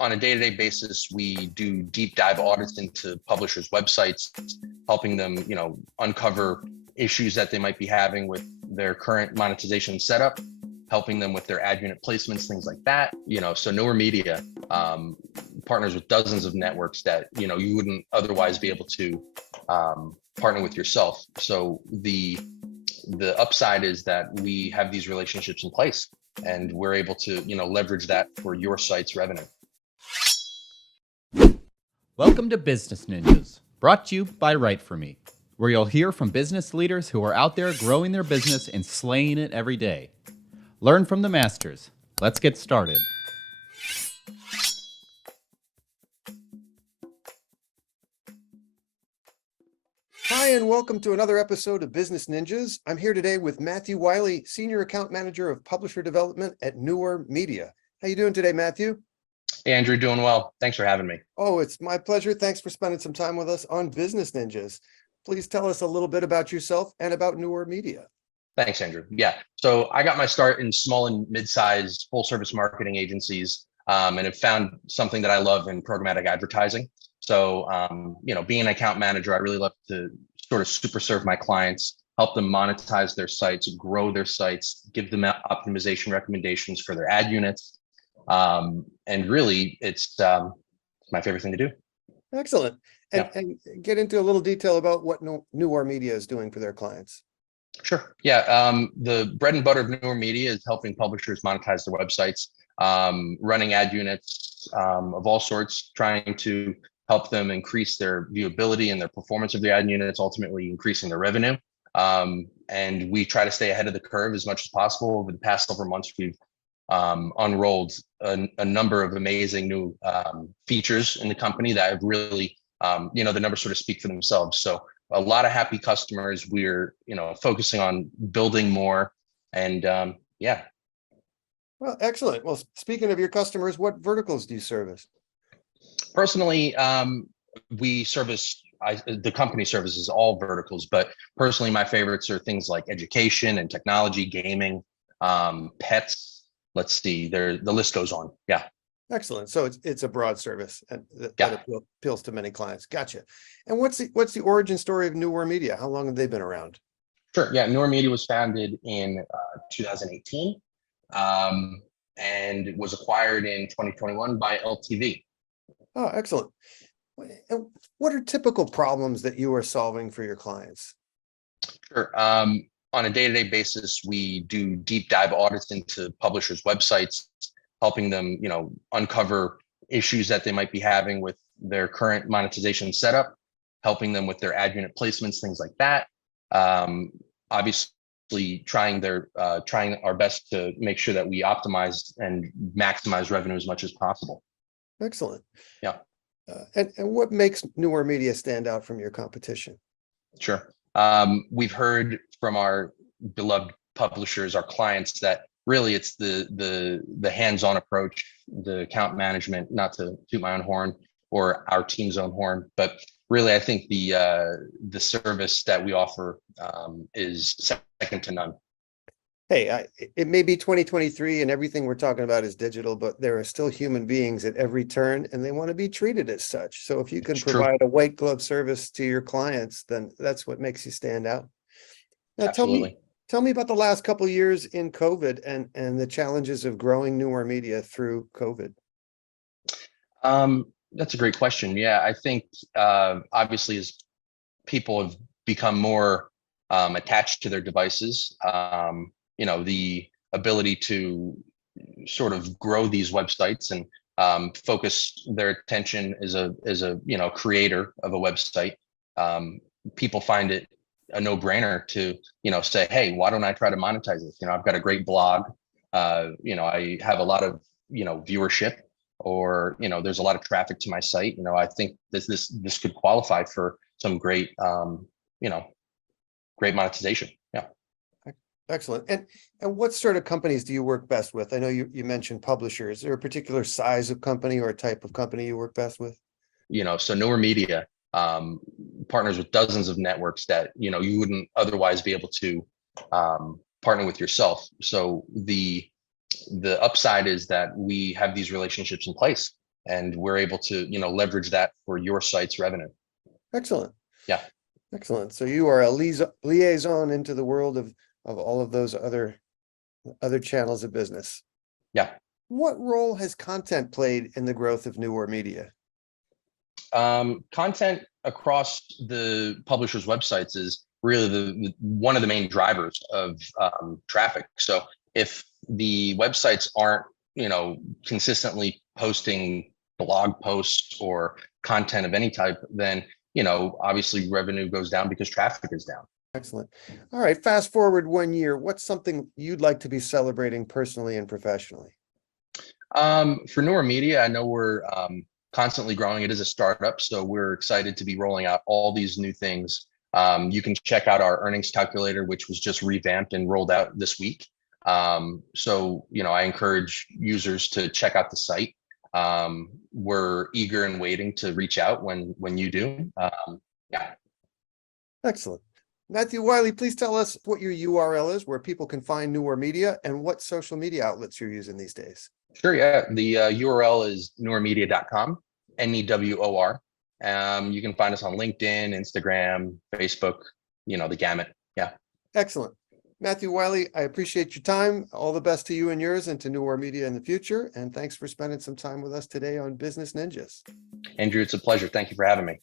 on a day-to-day basis, we do deep dive audits into publishers' websites, helping them, uncover issues that they might be having with their current monetization setup, helping them with their ad unit placements, things like that. So Newor Media partners with dozens of networks that you wouldn't otherwise be able to partner with yourself. So the upside is that we have these relationships in place, and we're able to leverage that for your site's revenue. Welcome to Business Ninjas, brought to you by WriteForMe, where you'll hear from business leaders who are out there growing their business and slaying it every day. Learn from the masters. Let's get started. Hi, and welcome to another episode of Business Ninjas. I'm here today with Matthew Whille, Senior Account Manager of Publisher Development at Newor Media. How you doing today, Matthew? Hey, Andrew, doing well. Thanks for having me. Oh, it's my pleasure. Thanks for spending some time with us on Business Ninjas. Please tell us a little bit about yourself and about Newor Media. Thanks, Andrew. Yeah, so I got my start in small and mid-sized full-service marketing agencies, and have found something that I love in programmatic advertising. So, being an account manager, I really love to sort of super serve my clients, help them monetize their sites, grow their sites, give them optimization recommendations for their ad units. And really, it's my favorite thing to do. Excellent. And get into a little detail about what Newor Media is doing for their clients. Sure. Yeah. The bread and butter of Newor Media is helping publishers monetize their websites, running ad units of all sorts, trying to help them increase their viewability and their performance of the ad units, ultimately increasing their revenue. And we try to stay ahead of the curve as much as possible. Over the past several months, we've unrolled a number of amazing new features in the company that have really, the numbers sort of speak for themselves. So a lot of happy customers. We're, focusing on building more, and yeah. Well, excellent. Well, speaking of your customers, what verticals do you service? Personally, the company services all verticals, but personally, my favorites are things like education and technology, gaming, pets. Let's see, the list goes on. Yeah. Excellent. So it's a broad service and Yeah. that appeals to many clients. Gotcha. And what's the origin story of Newor Media? How long have they been around? Sure. Yeah. Newor Media was founded in 2018, and was acquired in 2021 by LTV. Oh, excellent. And what are typical problems that you are solving for your clients? Sure. On a day-to-day basis, we do deep dive audits into publishers' websites, helping them, uncover issues that they might be having with their current monetization setup, helping them with their ad unit placements, things like that. Obviously, trying our best to make sure that we optimize and maximize revenue as much as possible. Excellent. Yeah. And what makes Newor Media stand out from your competition? Sure. We've heard from our beloved publishers, our clients, that really it's the hands-on approach, the account management, not to toot my own horn or our team's own horn, but really I think the service that we offer is second to none. Hey, it may be 2023 and everything we're talking about is digital, but there are still human beings at every turn and they want to be treated as such. So if you can provide a white glove service to your clients, then that's what makes you stand out. Now, Absolutely. tell me about the last couple of years in COVID and the challenges of growing Newor Media through COVID. That's a great question. Yeah, I think obviously as people have become more attached to their devices, the ability to sort of grow these websites and focus their attention as a creator of a website. People find it a no-brainer to say, hey, why don't I try to monetize this? I've got a great blog. I have a lot of viewership, or there's a lot of traffic to my site. I think this could qualify for some great great monetization. Yeah. Excellent. And what sort of companies do you work best with? I know you mentioned publishers. Is there a particular size of company or a type of company you work best with? So Newor Media partners with dozens of networks that you wouldn't otherwise be able to partner with yourself. So the upside is that we have these relationships in place, and we're able to, leverage that for your site's revenue. Excellent. Yeah. Excellent. So you are a liaison into the world of all of those other channels of business. Yeah. What role has content played in the growth of Newor Media? Content across the publishers' websites is really one of the main drivers of traffic. So if the websites aren't, consistently posting blog posts or content of any type, then, obviously revenue goes down because traffic is down. Excellent. All right. Fast forward 1 year. What's something you'd like to be celebrating personally and professionally? For Newor Media, I know we're constantly growing. It is a startup, so we're excited to be rolling out all these new things. You can check out our earnings calculator, which was just revamped and rolled out this week. So, I encourage users to check out the site. We're eager and waiting to reach out when you do. Yeah. Excellent. Matthew Whille, please tell us what your URL is, where people can find Newor Media, and what social media outlets you're using these days. Sure. Yeah. The URL is newormedia.com, NEWOR. You can find us on LinkedIn, Instagram, Facebook, the gamut. Yeah. Excellent. Matthew Whille, I appreciate your time. All the best to you and yours and to Newor Media in the future. And thanks for spending some time with us today on Business Ninjas. Andrew, it's a pleasure. Thank you for having me.